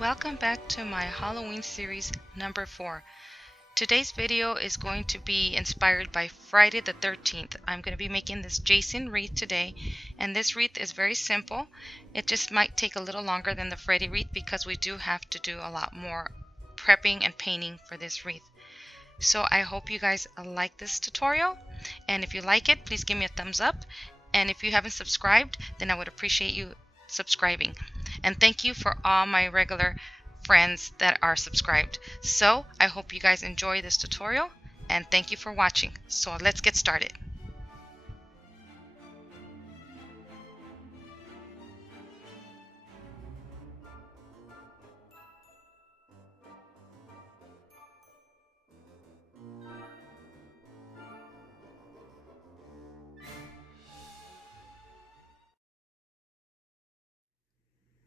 Welcome back to my Halloween series number 4. Today's video is going to be inspired by Friday the 13th. I'm going to be making this Jason wreath today, and this wreath is very simple. It just might take a little longer than the Freddy wreath because we do have to do a lot more prepping and painting for this wreath. So I hope you guys like this tutorial, and if you like it, please give me a thumbs up, and if you haven't subscribed, then I would appreciate you subscribing. And thank you for all my regular friends that are subscribed. So I hope you guys enjoy this tutorial, and thank you for watching. So let's get started.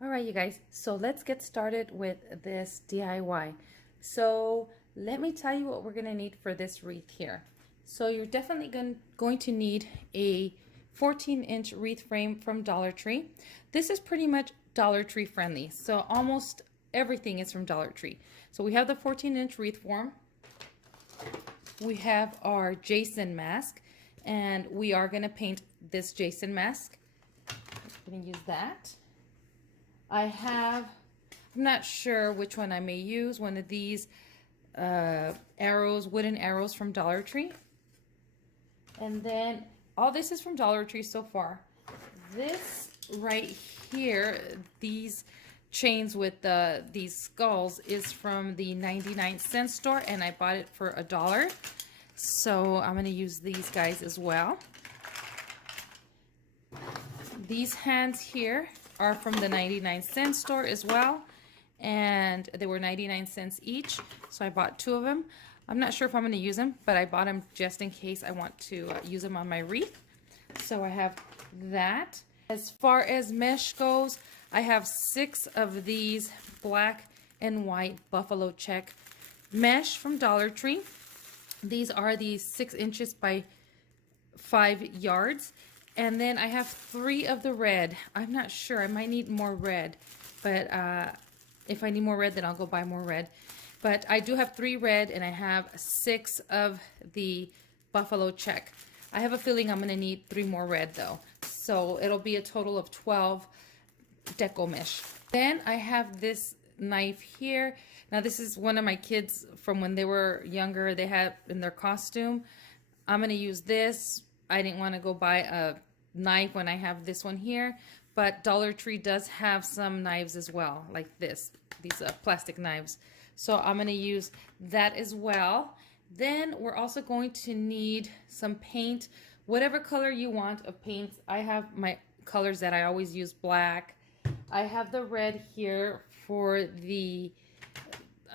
All right, you guys, so let's get started with this DIY. So let me tell you what we're gonna need for this wreath here. So you're definitely going to need a 14-inch wreath frame from Dollar Tree. This is pretty much Dollar Tree friendly, so almost everything is from Dollar Tree. So we have the 14-inch wreath form. We have our Jason mask, and we are gonna paint this Jason mask. I'm gonna use that. I'm not sure which one I may use, one of these wooden arrows from Dollar Tree. And then all this is from Dollar Tree so far. This right here, these chains with these skulls is from the 99-cent store, and I bought it for $1. So I'm gonna use these guys as well. These hands here are from the 99-cent store as well, and they were 99 cents each, so I bought 2 of them. I'm not sure if I'm going to use them, but I bought them just in case I want to use them on my wreath. So I have that. As far as mesh goes, I have 6 of these black and white buffalo check mesh from Dollar Tree. These are the 6 inches by 5 yards. And then I have 3 of the red. I'm not sure. I might need more red. But if I need more red, then I'll go buy more red. But I do have 3 red, and I have 6 of the buffalo check. I have a feeling I'm going to need 3 more red, though. So it'll be a total of 12 deco mesh. Then I have this knife here. Now, this is one of my kids from when they were younger. They had in their costume. I'm going to use this. I didn't want to go buy a knife when I have this one here, but Dollar Tree does have some knives as well, like these plastic knives. So I'm going to use that as well. Then we're also going to need some paint, whatever color you want of paint. I have my colors that I always use, black. I have the red here for the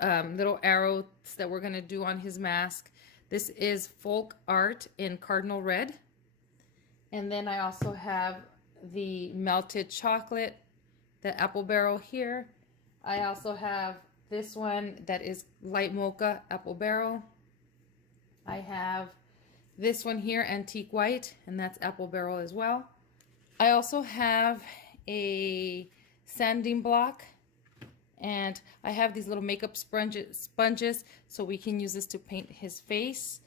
little arrows that we're going to do on his mask. This is folk art in cardinal red. And then I also have the melted chocolate, the apple barrel here. I also have this one that is light mocha apple barrel. I have this one here, antique white, and that's apple barrel as well. I also have a sanding block, and I have these little makeup sponges so we can use this to paint his face,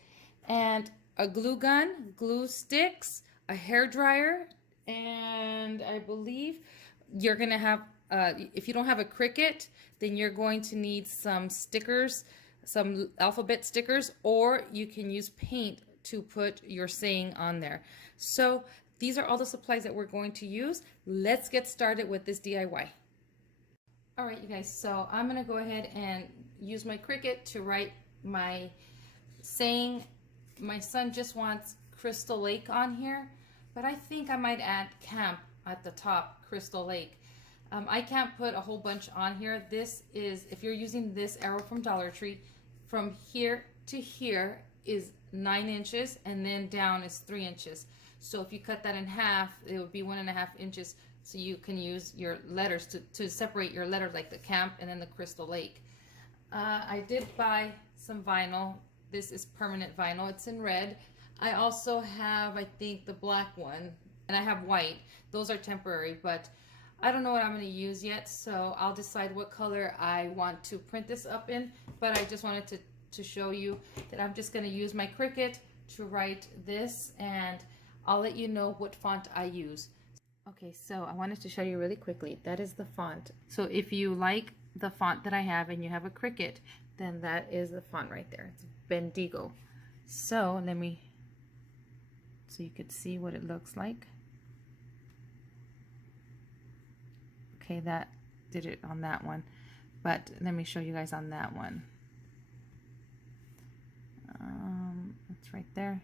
and a glue gun, glue sticks, a hair dryer, and I believe you're gonna have, if you don't have a Cricut, then you're going to need some stickers, some alphabet stickers, or you can use paint to put your saying on there. So these are all the supplies that we're going to use. Let's get started with this DIY. All right, you guys, so I'm gonna go ahead and use my Cricut to write my saying. My son just wants Crystal Lake on here, but I think I might add camp at the top, Crystal Lake. I can't put a whole bunch on here. This is, if you're using this arrow from Dollar Tree, from here to here is 9 inches, and then down is 3 inches. So if you cut that in half, it would be 1.5 inches. So you can use your letters to separate your letters, like the camp and then the Crystal Lake. I did buy some vinyl. This is permanent vinyl. It's in red. I also have, I think, the black one. and I have white. Those are temporary, but I don't know what I'm going to use yet, so I'll decide what color I want to print this up in. But I just wanted to show you that I'm just going to use my Cricut to write this, and I'll let you know what font I use. Okay, so I wanted to show you really quickly. That is the font. So if you like the font that I have and you have a Cricut, then that is the font right there. It's Bendigo. So so you could see what it looks like. Okay, that did it on that one, but let me show you guys on that one. It's right there.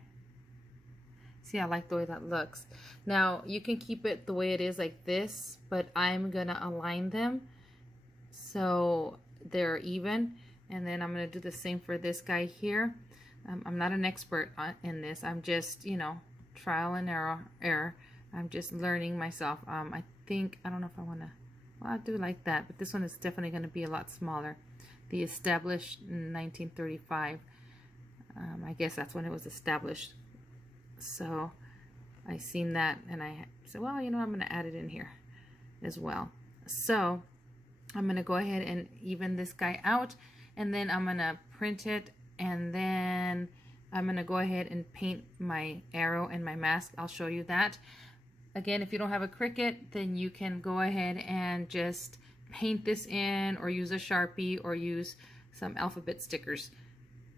See, I like the way that looks. Now you can keep it the way it is like this, but I'm gonna align them so they're even, and then I'm gonna do the same for this guy here. I'm not an expert in this. I'm just, you know, trial and error. I'm just learning myself. I don't know if I want to, well, I do like that, but this one is definitely going to be a lot smaller. The established in 1935. I guess that's when it was established. So I seen that and I said, well, you know, I'm going to add it in here as well. So I'm going to go ahead and even this guy out, and then I'm going to print it, and then I'm going to go ahead and paint my arrow and my mask. I'll show you that. Again, if you don't have a Cricut, then you can go ahead and just paint this in, or use a Sharpie, or use some alphabet stickers.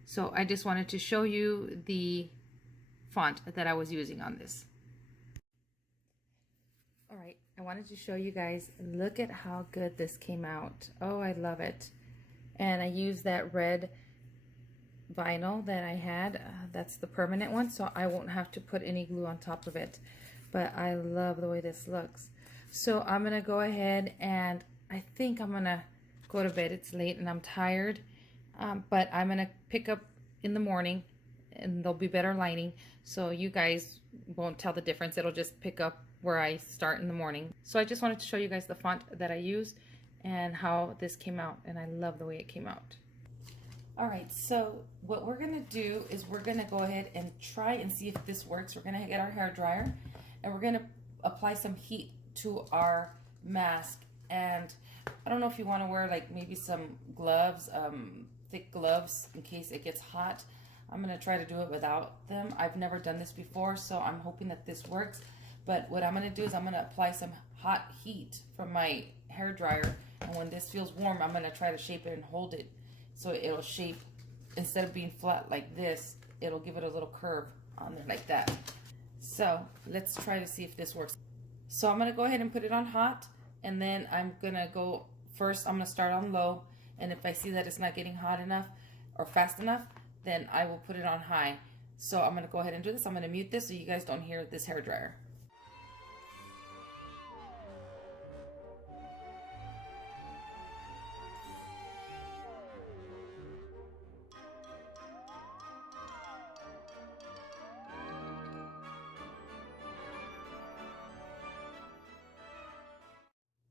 So I just wanted to show you the font that I was using on this. All right, I wanted to show you guys, look at how good this came out. Oh, I love it. And I used that red vinyl that I had. That's the permanent one, so I won't have to put any glue on top of it. But I love the way this looks. So I'm gonna go ahead, and I think I'm gonna go to bed. It's late and I'm tired, but I'm gonna pick up in the morning, and there'll be better lighting, so you guys won't tell the difference. It'll just pick up where I start in the morning. So I just wanted to show you guys the font that I used and how this came out, and I love the way it came out. All right, so what we're gonna do is we're gonna go ahead and try and see if this works. We're gonna get our hair dryer, and we're gonna apply some heat to our mask. And I don't know if you wanna wear like maybe some gloves, thick gloves, in case it gets hot. I'm gonna try to do it without them. I've never done this before, so I'm hoping that this works. But what I'm gonna do is I'm gonna apply some hot heat from my hair dryer, and when this feels warm, I'm gonna try to shape it and hold it so it'll shape, instead of being flat like this, it'll give it a little curve on there like that. So let's try to see if this works. So I'm gonna go ahead and put it on hot, and then I'm gonna go, first I'm gonna start on low, and if I see that it's not getting hot enough or fast enough, then I will put it on high. So I'm gonna go ahead and do this. I'm gonna mute this so you guys don't hear this hair dryer.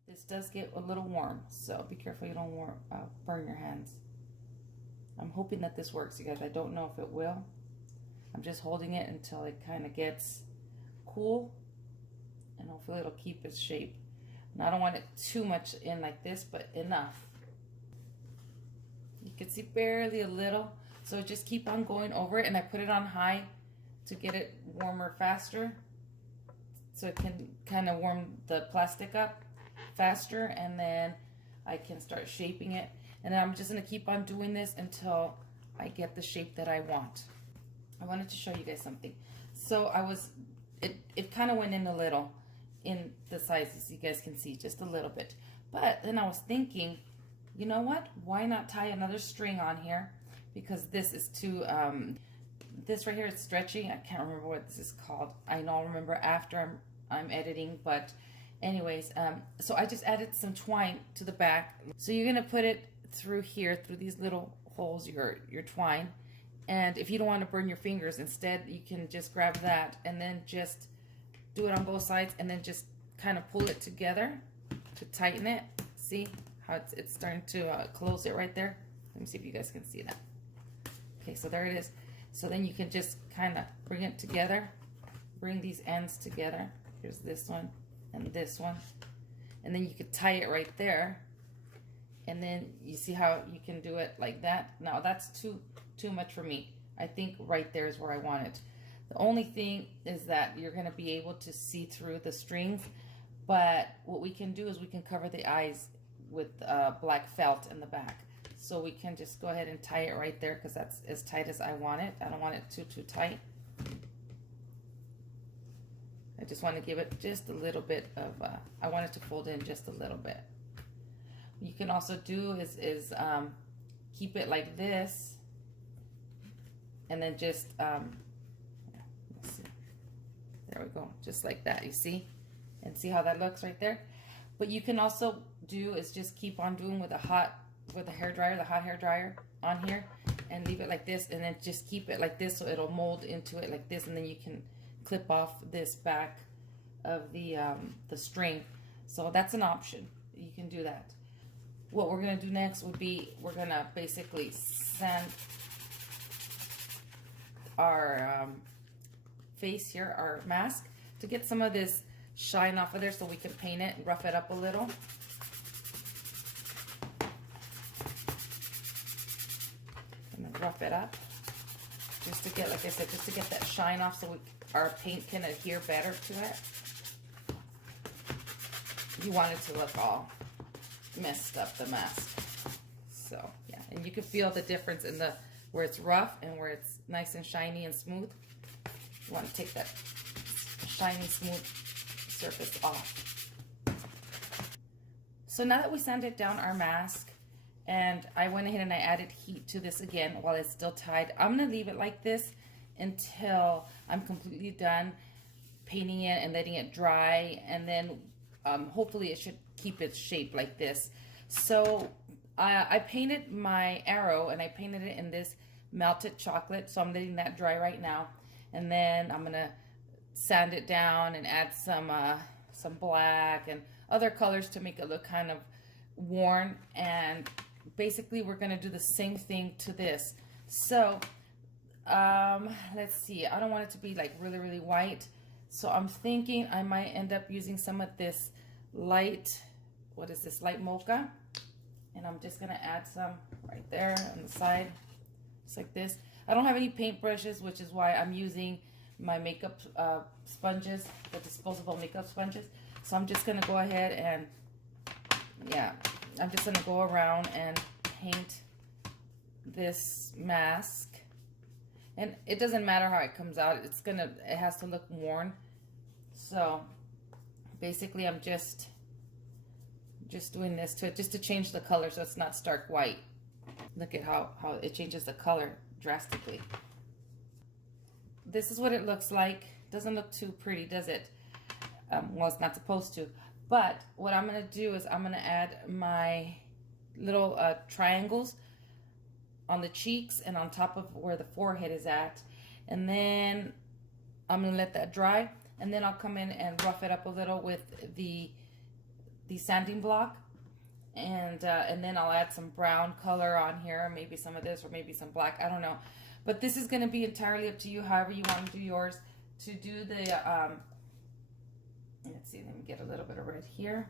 This does get a little warm, so be careful you don't burn your hands. I'm hoping that this works, you guys. I don't know if it will. I'm just holding it until it kind of gets cool, and hopefully it'll keep its shape. And I don't want it too much in like this, but enough. You can see barely a little, so just keep on going over it, and I put it on high to get it warmer faster, so it can kind of warm the plastic up faster, and then I can start shaping it. And then I'm just going to keep on doing this until I get the shape that I want. I wanted to show you guys something. So it kind of went in a little in the sizes, you guys can see, just a little bit. But then I was thinking, you know what, why not tie another string on here, because this is too this right here is stretchy. I can't remember what this is called. I know I'll remember after I'm editing, but anyways, so I just added some twine to the back. So you're gonna put it through here, through these little holes, your twine. And if you don't want to burn your fingers, instead you can just grab that and then just do it on both sides, and then just kind of pull it together to tighten it. See how it's starting to close it right there? Let me see if you guys can see that. Okay, so there it is. So then you can just kind of bring it together, bring these ends together, Here's this one and this one. And then you could tie it right there. And then you see how you can do it like that. Now that's too much for me. I think right there is where I want it. The only thing is that you're going to be able to see through the strings, but what we can do is we can cover the eyes with black felt in the back. So we can just go ahead and tie it right there because that's as tight as I want it. I don't want it too tight. I just want to give it just a little bit of, I want it to fold in just a little bit. You can also do is keep it like this, and then just, let's see. There we go, just like that, you see? And see how that looks right there? But you can also do is just keep on doing with the hot hair dryer on here, and leave it like this, and then just keep it like this so it'll mold into it like this, and then you can clip off this back of the string. So that's an option. You can do that. What we're gonna do next would be we're gonna basically sand our face here, our mask, to get some of this shine off of there so we can paint it and rough it up a little. I'm gonna rough it up just to get, like I said, just to get that shine off so our paint can adhere better to it. You want it to look all messed up, the mask. So yeah, and you can feel the difference in the where it's rough and where it's nice and shiny and smooth. You want to take that shiny, smooth surface off. So now that we sanded down our mask, and I went ahead and I added heat to this again while it's still tied, I'm gonna leave it like this until I'm completely done painting it and letting it dry, and then hopefully it should keep its shape like this. So I painted my arrow, and I painted it in this melted chocolate, so I'm letting that dry right now, and then I'm gonna sand it down and add some black and other colors to make it look kind of worn. And basically we're gonna do the same thing to this. So let's see, I don't want it to be like really white, so I'm thinking I might end up using some of this light, what is this, light mocha, and I'm just gonna add some right there on the side, just like this. I don't have any paint brushes, which is why I'm using my makeup sponges, the disposable makeup sponges. So I'm just gonna go ahead and, yeah, I'm just gonna go around and paint this mask. And it doesn't matter how it comes out, it has to look worn. So basically I'm just doing this to it, just to change the color so it's not stark white. Look at how it changes the color drastically. This is what it looks like. Doesn't look too pretty, does it? Well, it's not supposed to. But what I'm gonna do is I'm gonna add my little triangles on the cheeks and on top of where the forehead is at, and then I'm gonna let that dry, and then I'll come in and rough it up a little with the sanding block, and then I'll add some brown color on here, maybe some of this or maybe some black, I don't know. But this is gonna be entirely up to you, however you want to do yours. To do the let's see, let me get a little bit of red here.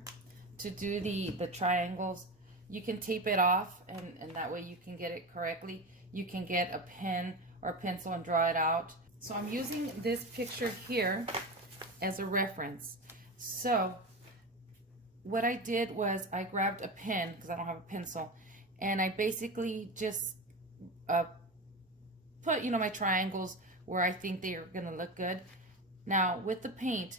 To do the triangles, you can tape it off, and that way you can get it correctly. You can get a pen or a pencil and draw it out. So I'm using this picture here as a reference. So what I did was I grabbed a pen, because I don't have a pencil, and I basically just put, you know, my triangles where I think they are gonna look good. Now with the paint,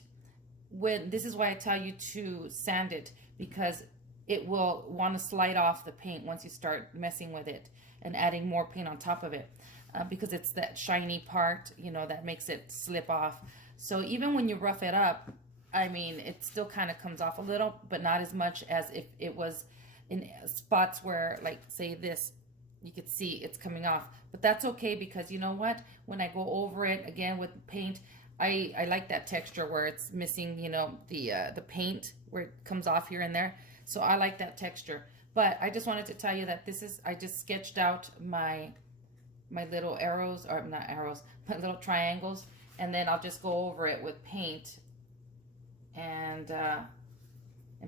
this is why I tell you to sand it, because it will want to slide off the paint once you start messing with it and adding more paint on top of it, because it's that shiny part, you know, that makes it slip off. So even when you rough it up, I mean, it still kind of comes off a little, but not as much as if it was in spots where, like, say this, you could see it's coming off. But that's okay, because you know what? When I go over it again with paint, I like that texture where it's missing, you know, the paint where it comes off here and there. So I like that texture. But I just wanted to tell you that this is, I just sketched out my little arrows, or not arrows, my little triangles, and then I'll just go over it with paint and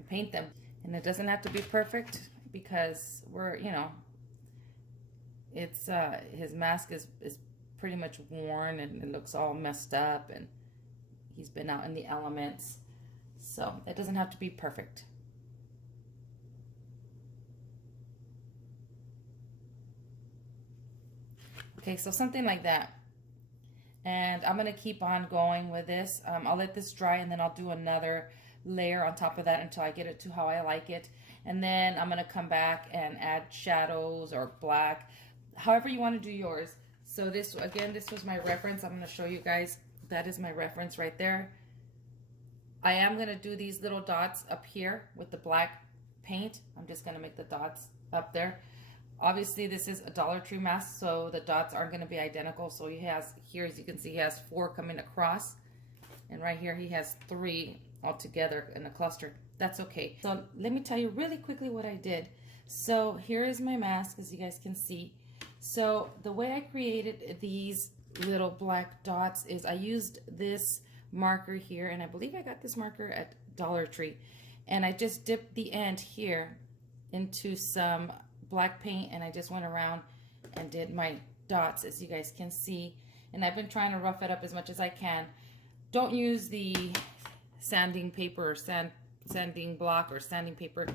paint them. And it doesn't have to be perfect because we're, you know, it's his mask is pretty much worn and it looks all messed up, and he's been out in the elements, so it doesn't have to be perfect. Okay, so something like that. And I'm gonna keep on going with this. I'll let this dry, and then I'll do another layer on top of that until I get it to how I like it. And then I'm gonna come back and add shadows or black, however you want to do yours. So this, again, this was my reference. I'm gonna show you guys. That is my reference right there. I am gonna do these little dots up here with the black paint. I'm just gonna make the dots up there. Obviously, this is a Dollar Tree mask, so the dots aren't going to be identical. So he has, here as you can see, he has 4 coming across. And right here, he has 3 all together in a cluster. That's okay. So let me tell you really quickly what I did. So here is my mask, as you guys can see. So the way I created these little black dots is I used this marker here, and I believe I got this marker at Dollar Tree. And I just dipped the end here into some black paint, and I just went around and did my dots, as you guys can see. And I've been trying to rough it up as much as I can. Don't use the sanding paper or sanding block or sanding paper,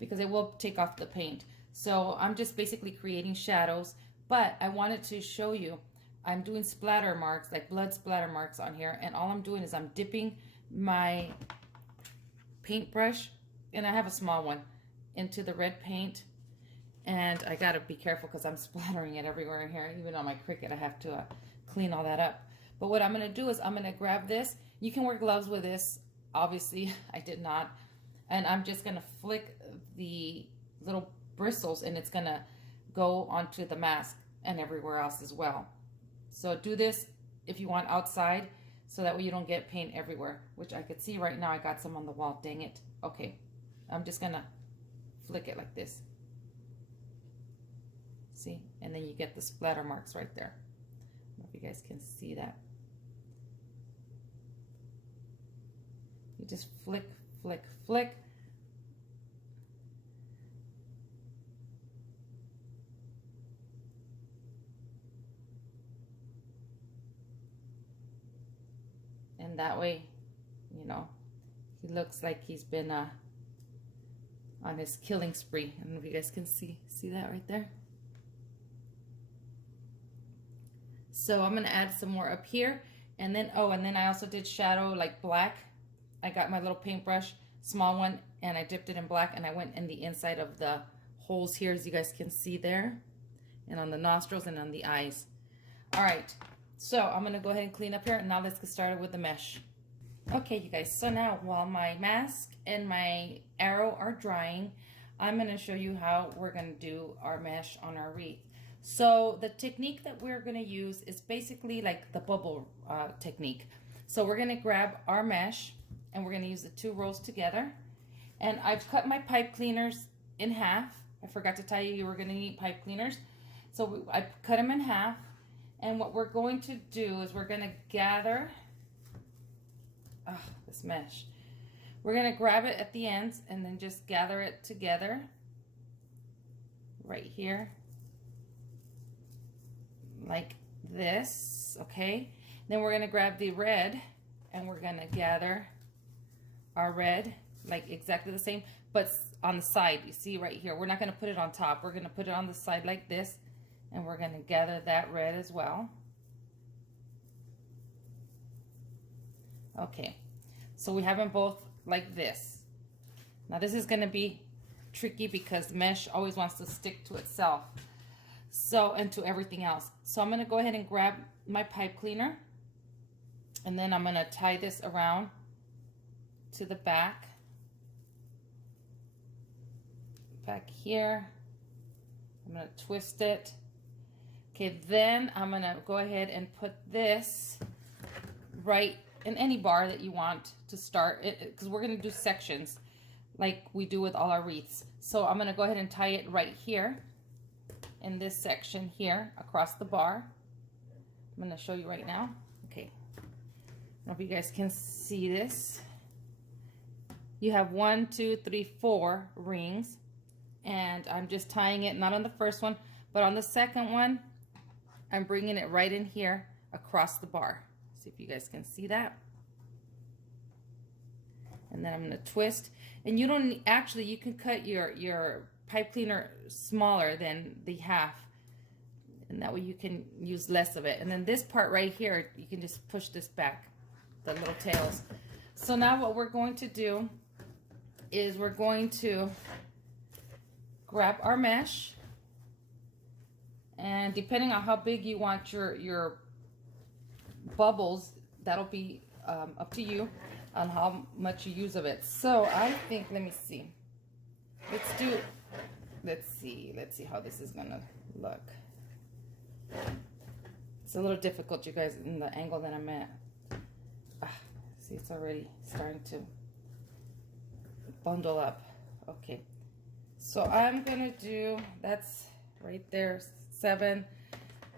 because it will take off the paint. So I'm just basically creating shadows, but I wanted to show you I'm doing splatter marks, like blood splatter marks on here, and all I'm doing is I'm dipping my paintbrush, and I have a small one, into the red paint. And I gotta be careful because I'm splattering it everywhere in here. Even on my Cricut, I have to clean all that up. But what I'm gonna do is I'm gonna grab this. You can wear gloves with this. Obviously, I did not. And I'm just gonna flick the little bristles, and it's gonna go onto the mask and everywhere else as well. So do this if you want outside, so that way you don't get paint everywhere, which I could see right now I got some on the wall. Dang it. Okay, I'm just gonna flick it like this. See, and then you get the splatter marks right there. I don't know if you guys can see that. You just flick, flick, flick. And that way, you know, he looks like he's been on his killing spree. I don't know if you guys can see that right there. So I'm gonna add some more up here, and then and then I also did shadow, like black. I got my little paintbrush, small one, and I dipped it in black, and I went in the inside of the holes here, as you guys can see there, and on the nostrils and on the eyes. All right, so I'm gonna go ahead and clean up here, and now let's get started with the mesh. Okay, you guys, so now while my mask and my arrow are drying, I'm gonna show you how we're gonna do our mesh on our wreath. So the technique that we're going to use is basically like the bubble technique. So we're going to grab our mesh, and we're going to use the 2 rows together. And I've cut my pipe cleaners in half. I forgot to tell you were going to need pipe cleaners. So I cut them in half. And what we're going to do is we're going to gather this mesh. We're going to grab it at the ends and then just gather it together right here. Like this, okay? Then we're gonna grab the red, and we're gonna gather our red, like exactly the same, but on the side. You see right here, we're not gonna put it on top. We're gonna put it on the side like this, and we're gonna gather that red as well. Okay, so we have them both like this. Now this is gonna be tricky because mesh always wants to stick to itself. So, and to everything else. So I'm gonna go ahead and grab my pipe cleaner, and then I'm gonna tie this around to the back here. I'm gonna twist it. Okay, then I'm gonna go ahead and put this right in any bar that you want to start it, because we're gonna do sections like we do with all our wreaths. So I'm gonna go ahead and tie it right here in this section here across the bar. I'm going to show you right now. Okay, I don't know if you guys can see this. you have 1, 2, 3, 4 rings, and I'm just tying it, not on the first one, but on the second one, I'm bringing it right in here across the bar. See if you guys can see that. And then I'm going to twist, and you don't actually, you can cut your pipe cleaner smaller than the half, and that way you can use less of it. And then this part right here, you can just push this back, the little tails. So now what we're going to do is we're going to grab our mesh, and depending on how big you want your bubbles, that'll be up to you on how much you use of it. So I think, let me see. Let's see how this is gonna look. It's a little difficult, you guys, in the angle that I'm at. See, it's already starting to bundle up. Okay, so I'm gonna do, that's right there, 7,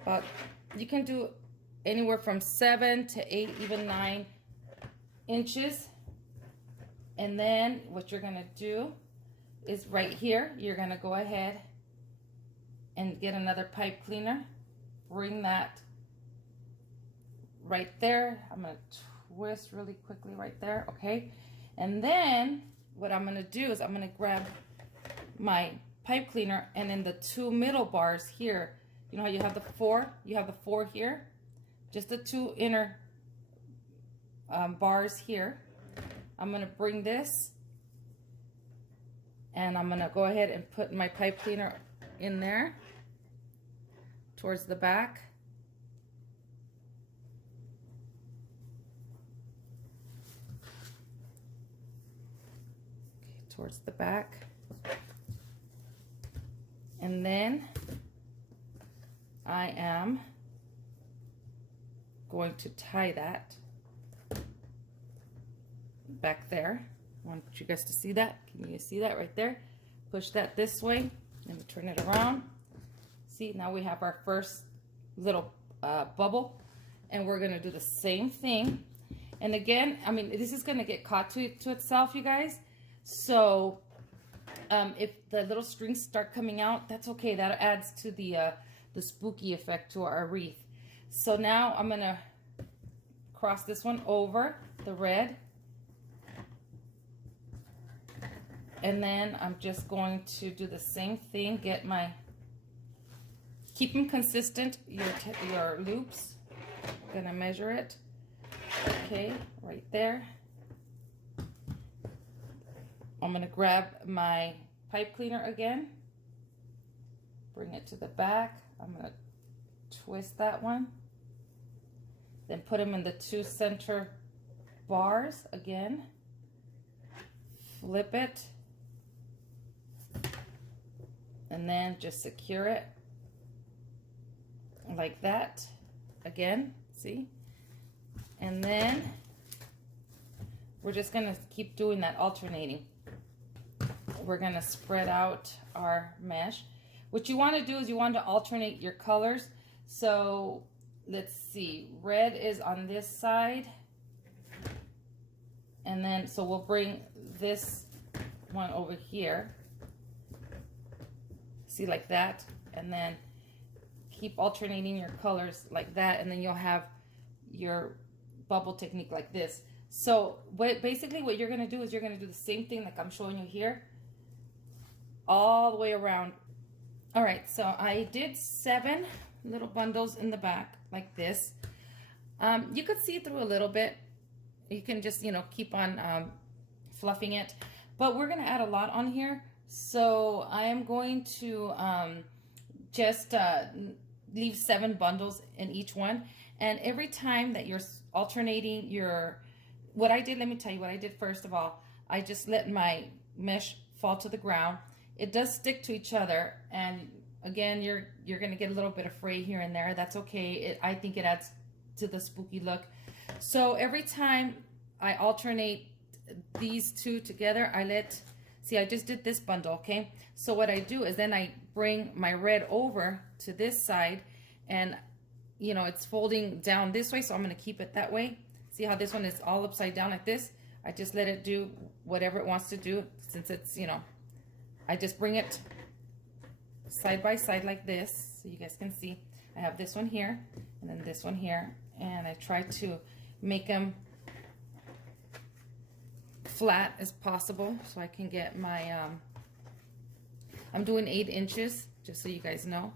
but you can do anywhere from 7 to 8, even 9 inches. And then what you're gonna do is right here, you're gonna go ahead and get another pipe cleaner, bring that right there. I'm gonna twist really quickly right there, okay? And then what I'm gonna do is I'm gonna grab my pipe cleaner, and in the 2 middle bars here, you know how you have the 4? You have the 4 here, just the 2 inner bars here. I'm gonna bring this, and I'm gonna go ahead and put my pipe cleaner in there towards the back. Okay, towards the back. And then I am going to tie that back there. I want you guys to see that. Can you see that right there? Push that this way. Let me turn it around. See, now we have our first little bubble, and we're gonna do the same thing. And again, I mean, this is gonna get caught to itself, you guys. So if the little strings start coming out, that's okay. That adds to the spooky effect to our wreath. So now I'm gonna cross this one over the red, and then I'm just going to do the same thing. Get my, keep them consistent, your loops. I'm gonna measure it. Okay, right there. I'm gonna grab my pipe cleaner again, bring it to the back. I'm gonna twist that one, then put them in the 2 center bars again, flip it, and then just secure it like that again, see? And then we're just gonna keep doing that, alternating. We're gonna spread out our mesh. What you wanna do is you want to alternate your colors. So let's see, red is on this side. And then, so we'll bring this one over here. See, like that. And then keep alternating your colors like that. And then you'll have your bubble technique like this. So basically what you're gonna do is you're gonna do the same thing like I'm showing you here, all the way around. All right, so I did 7 little bundles in the back like this. You could see through a little bit. You can just, you know, keep on fluffing it, but we're gonna add a lot on here. So I am going to just leave 7 bundles in each one. And every time that you're alternating your, what I did, let me tell you what I did first of all. I just let my mesh fall to the ground. It does stick to each other, and again, you're gonna get a little bit of fray here and there. That's okay. I think it adds to the spooky look. So every time I alternate these 2 together, see, I just did this bundle, okay? So what I do is then I bring my red over to this side, and you know, it's folding down this way, so I'm gonna keep it that way. See how this one is all upside down like this? I just let it do whatever it wants to do. Since it's, you know, I just bring it side by side like this so you guys can see. I have this one here and then this one here, and I try to make them flat as possible so I can get my I'm doing 8 inches just so you guys know.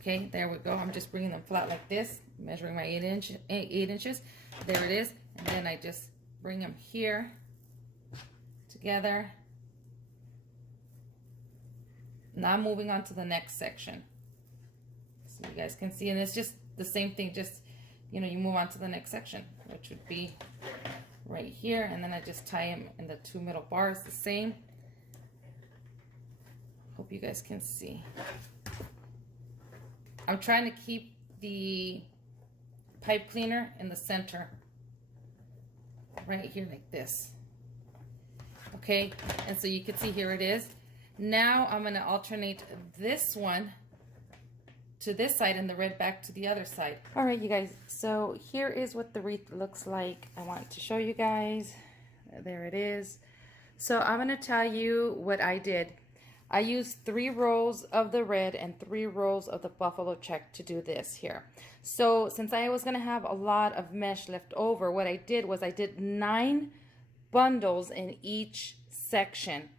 Okay, there we go. I'm just bringing them flat like this, measuring my 8 inches. There it is. And then I just bring them here together. Now I'm moving on to the next section so you guys can see, and it's just the same thing, just, you know, you move on to the next section, which would be right here, and then I just tie them in the 2 middle bars the same. Hope you guys can see. I'm trying to keep the pipe cleaner in the center right here like this. Okay, and so you can see here it is. Now I'm going to alternate this one to this side and the red back to the other side. All right, you guys, so here is what the wreath looks like. I want to show you guys. There it is. So I'm going to tell you what I did. I used 3 rolls of the red and 3 rolls of the buffalo check to do this here. So since I was going to have a lot of mesh left over, what I did was I did 9 bundles in each section,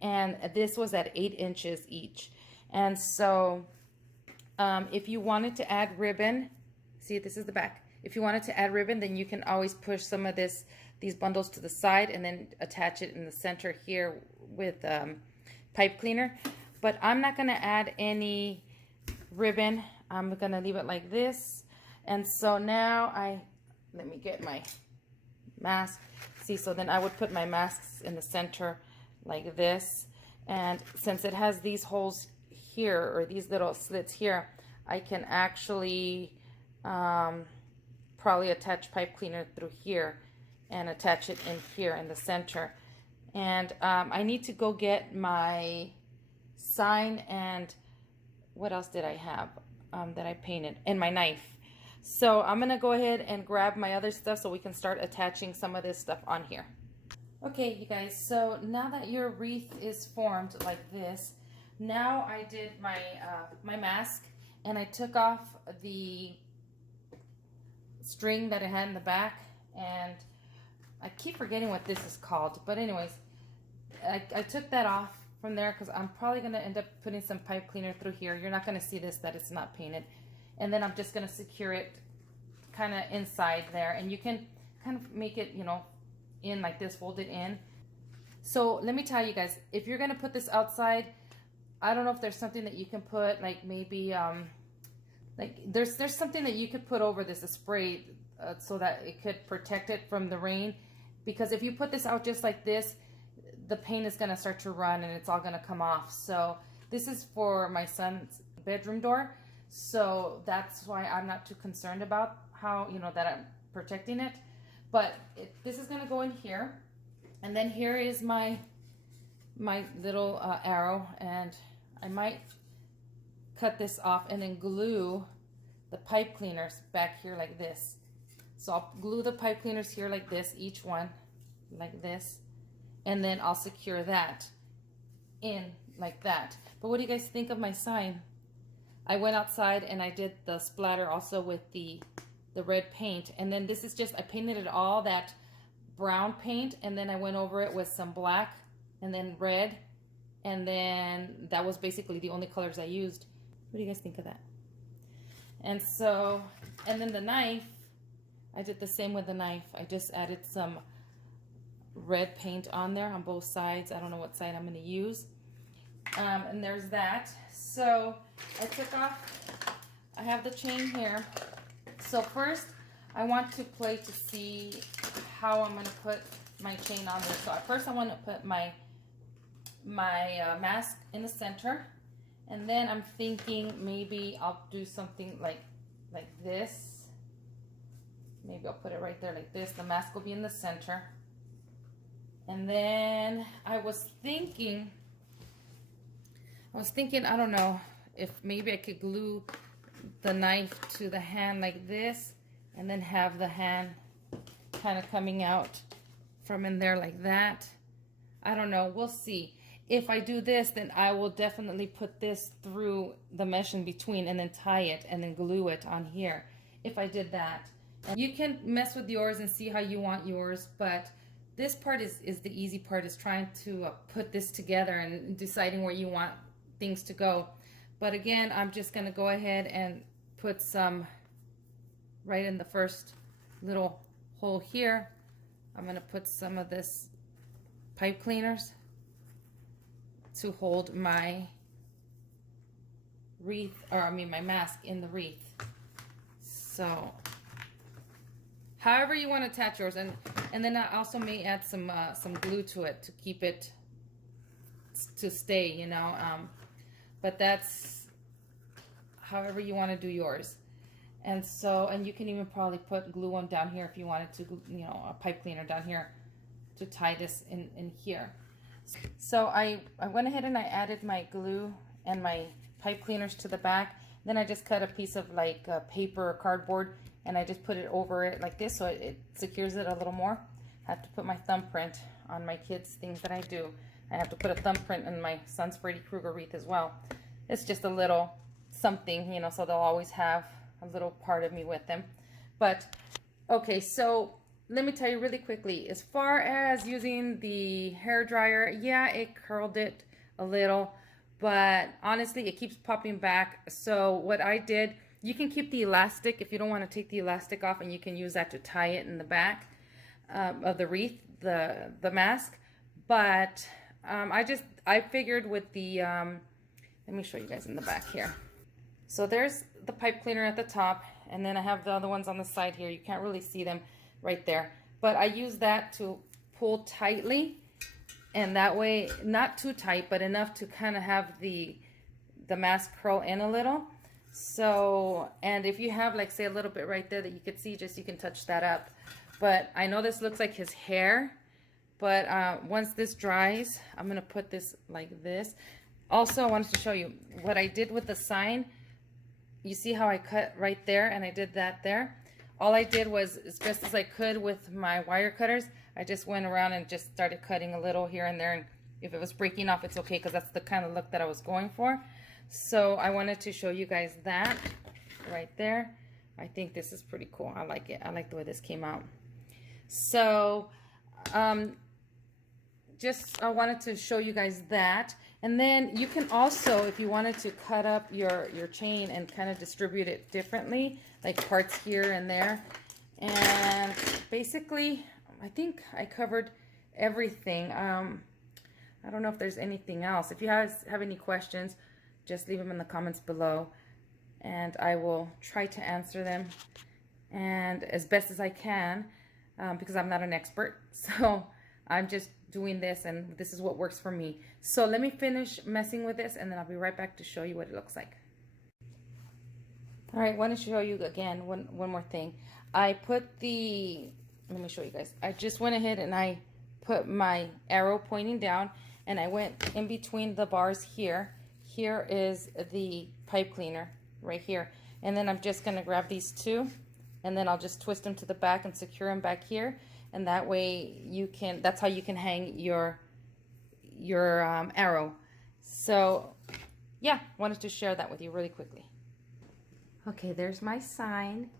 and this was at 8 inches each. And so if you wanted to add ribbon, see, this is the back. If you wanted to add ribbon, then you can always push some of these bundles to the side and then attach it in the center here with pipe cleaner. But I'm not going to add any ribbon. I'm going to leave it like this. And so now let me get my mask. See, so then I would put my masks in the center like this, and since it has these holes here, or these little slits here, I can actually probably attach pipe cleaner through here and attach it in here in the center. And I need to go get my sign, and what else did I have that I painted, and my knife. So I'm gonna go ahead and grab my other stuff so we can start attaching some of this stuff on here. Okay, you guys, so now that your wreath is formed like this, now I did my my mask, and I took off the string that it had in the back, and I keep forgetting what this is called, but anyways, I took that off from there because I'm probably going to end up putting some pipe cleaner through here. You're not going to see this, that it's not painted. And then I'm just going to secure it kind of inside there, and you can kind of make it, you know, in like this, fold it in. So let me tell you guys, if you're going to put this outside, I don't know if there's something that you can put, like maybe like there's something that you could put over this, a spray, so that it could protect it from the rain. Because if you put this out just like this, the paint is going to start to run and it's all going to come off. So this is for my son's bedroom door, so that's why I'm not too concerned about how, you know, that I'm protecting it. But this is going to go in here, and then here is my little arrow, and I might cut this off and then glue the pipe cleaners back here like this. So I'll glue the pipe cleaners here like this, each one like this, and then I'll secure that in like that. But what do you guys think of my sign? I went outside and I did the splatter also with the red paint, and then this is just, I painted it all that brown paint, and then I went over it with some black and then red, and then that was basically the only colors I used. What do you guys think of that? And so, and then the knife, I did the same with the knife. I just added some red paint on there on both sides. I don't know what side I'm going to use. And there's that. So I took off, I have the chain here. So first I want to play to see how I'm going to put my chain on there. So at first I want to put my mask in the center, and then I'm thinking maybe I'll do something like this. Maybe I'll put it right there like this. The mask will be in the center. And then I was thinking, I don't know, if maybe I could glue the knife to the hand like this, and then have the hand kind of coming out from in there like that. I don't know, we'll see. If I do this, then I will definitely put this through the mesh in between and then tie it and then glue it on here. If I did that. And you can mess with yours and see how you want yours, but this part is the easy part, is trying to put this together and deciding where you want things to go. But again, I'm just gonna go ahead and put some right in the first little hole here. I'm gonna put some of this pipe cleaners to hold my wreath, or I mean my mask in the wreath. So however you want to attach yours, and then I also may add some glue to it to keep it to stay, you know, but that's however you want to do yours. And so, and you can even probably put glue on down here if you wanted to, you know, a pipe cleaner down here to tie this in here. So I went ahead and I added my glue and my pipe cleaners to the back. Then I just cut a piece of like paper or cardboard, and I just put it over it like this so it secures it a little more. I have to put my thumbprint on my kids' things that I do. I have to put a thumbprint in my son's Freddy Krueger wreath as well. It's just a little something, you know, so they'll always have a little part of me with them. But okay, so let me tell you really quickly, as far as using the hair dryer, yeah, it curled it a little, but honestly it keeps popping back. So what I did, you can keep the elastic if you don't want to take the elastic off, and you can use that to tie it in the back of the wreath, the mask. But I figured with the let me show you guys in the back here. So there's the pipe cleaner at the top, and then I have the other ones on the side here. You can't really see them right there, but I use that to pull tightly, and that way, not too tight, but enough to kind of have the mask curl in a little. So, and if you have like say a little bit right there that you could see, just you can touch that up. But I know this looks like his hair, but once this dries, I'm gonna put this like this. Also, I wanted to show you what I did with the sign. You see how I cut right there, and I did that there. All I did was, as best as I could with my wire cutters, I just went around and just started cutting a little here and there, and if it was breaking off, it's okay, because that's the kind of look that I was going for. So I wanted to show you guys that right there. I think this is pretty cool. I like it. I like the way this came out. So just I wanted to show you guys that. And then you can also, if you wanted to cut up your chain and kind of distribute it differently, like parts here and there. And basically, I think I covered everything. I don't know if there's anything else. If you guys have any questions, just leave them in the comments below, and I will try to answer them, and as best as I can, because I'm not an expert. So I'm just doing this, and this is what works for me. So let me finish messing with this, and then I'll be right back to show you what it looks like. All right, I want to show you again one more thing. I put the, let me show you guys. I just went ahead and I put my arrow pointing down, and I went in between the bars here. Here is the pipe cleaner right here. And then I'm just gonna grab these two, and then I'll just twist them to the back and secure them back here. And that way you can, that's how you can hang your arrow. So yeah, wanted to share that with you really quickly. Okay, there's my sign.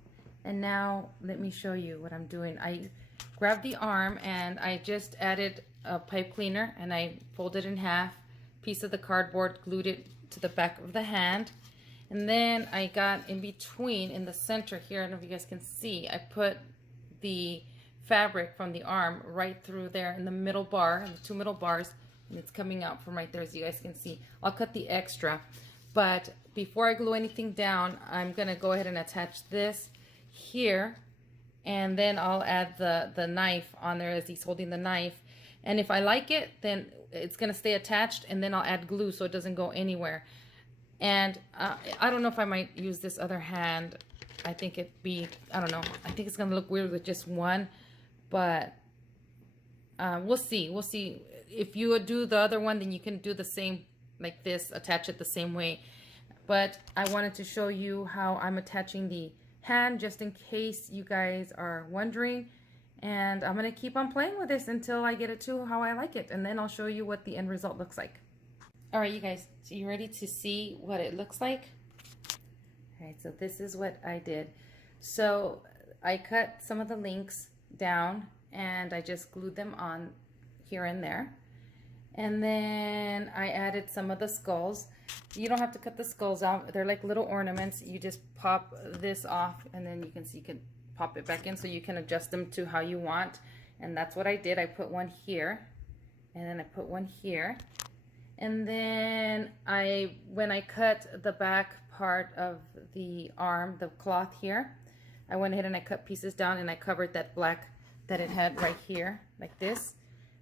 And now let me show you what I'm doing. I grabbed the arm and I just added a pipe cleaner, and I folded in half, piece of the cardboard, glued it to the back of the hand. And then I got in between, in the center here, I don't know if you guys can see, I put the fabric from the arm right through there in the middle bar, in the two middle bars, and it's coming out from right there, as you guys can see. I'll cut the extra, but before I glue anything down, I'm gonna go ahead and attach this here, and then I'll add the knife on there as he's holding the knife. And if I like it, then it's gonna stay attached, and then I'll add glue so it doesn't go anywhere. And I don't know if I might use this other hand. I think it'd be, I don't know, I think it's gonna look weird with just one, but we'll see. We'll see. If you would do the other one, then you can do the same like this, attach it the same way. But I wanted to show you how I'm attaching the hand, just in case you guys are wondering. And I'm going to keep on playing with this until I get it to how I like it. And then I'll show you what the end result looks like. All right, you guys, so you ready to see what it looks like? All right, so this is what I did. So I cut some of the links down and I just glued them on here and there. And then I added some of the skulls. You don't have to cut the skulls out. They're like little ornaments. You just pop this off and then you can see you can pop it back in so you can adjust them to how you want. And that's what I did. I put one here and then I put one here. And then when I cut the back part of the arm, the cloth here, I went ahead and I cut pieces down and I covered that black that it had right here, like this,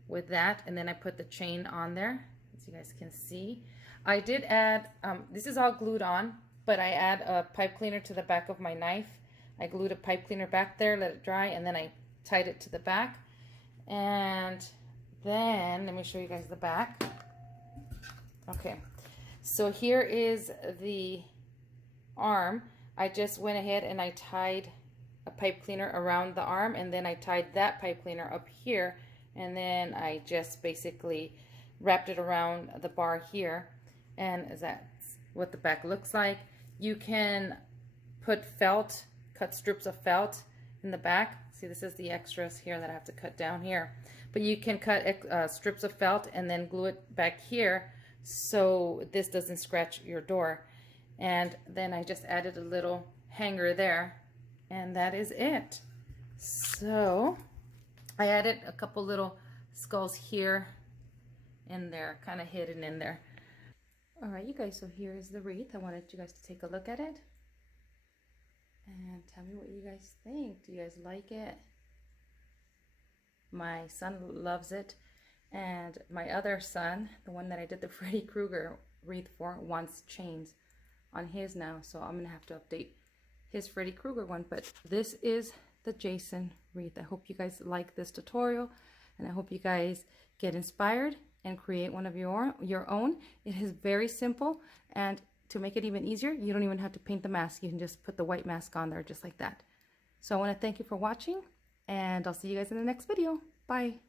with that. And then I put the chain on there, as you guys can see. I did add, this is all glued on, but I add a pipe cleaner to the back of my knife. I glued a pipe cleaner back there, let it dry, and then I tied it to the back. And then, let me show you guys the back. Okay, so here is the arm. I just went ahead and I tied a pipe cleaner around the arm, and then I tied that pipe cleaner up here, and then I just basically wrapped it around the bar here, and that's what the back looks like. You can put felt, cut strips of felt in the back. See, this is the extras here that I have to cut down here, but you can cut strips of felt and then glue it back here so this doesn't scratch your door. And then I just added a little hanger there, and that is it. So I added a couple little skulls here and there, kind of hidden in there. All right, you guys, so here is the wreath. I wanted you guys to take a look at it and tell me what you guys think. Do you guys like it? My son loves it, and my other son, the one that I did the Freddy Krueger wreath for, wants chains on his now, so I'm gonna have to update his Freddy Krueger one. But this is the Jason wreath. I hope you guys like this tutorial, and I hope you guys get inspired and create one of your own. It is very simple, and to make it even easier, you don't even have to paint the mask. You can just put the white mask on there just like that. So I want to thank you for watching, and I'll see you guys in the next video. Bye.